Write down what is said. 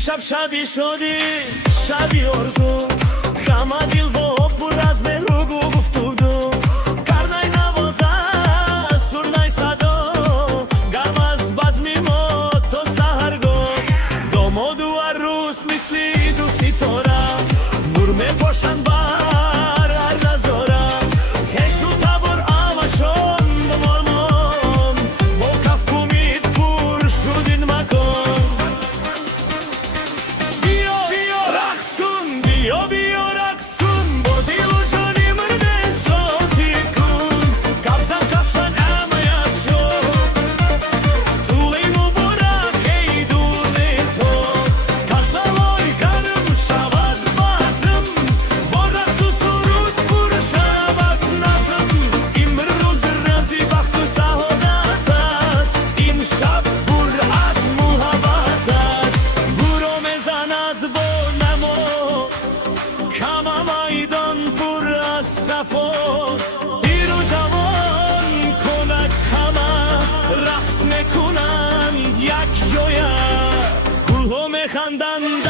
امشب شبی شدی شبی آرزو غم دل و پر از مهر و گفتگو کرنای نوازه سرنای صدا گرم از بزمی ما تا سحرگاه داماد و عروس مثلی دو ستاره نور میپاشن بر هر نظاره هش و تبر آمشان با مالمان با کف امید پر شد این مکان بیا بیا رقص کن با دل و جانی مرده شاطی کن کبزن عمایت شد طولی مبارک ای دولستو کفتوای گرم شود بازم با رقص و سرود پر شود نظم امروز رمزی وقت و سعادت است این شب پر از محبت است گورو میزند با کما میدان پر از صفا پیر و جوان کمک همه رقص میکنند یک جایه گلها میخندند